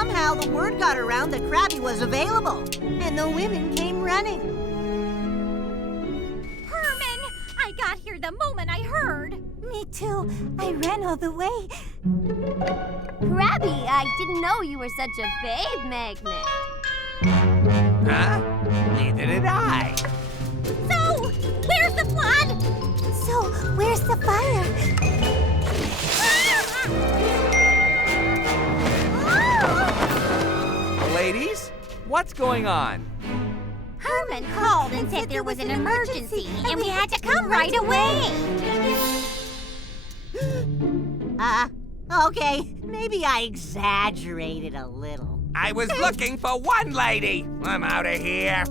Somehow the word got around that Krabby was available, and the women came running. Herman! I got here the moment I heard. Me too. I ran all the way. Krabby, I didn't know you were such a babe magnet. Huh? Neither did I. So, where's the flood? So, where's the fire? Ladies, what's going on? Herman called and said there was an emergency, and we had to come right away. Okay, maybe I exaggerated a little. I was looking for one lady. I'm out of here.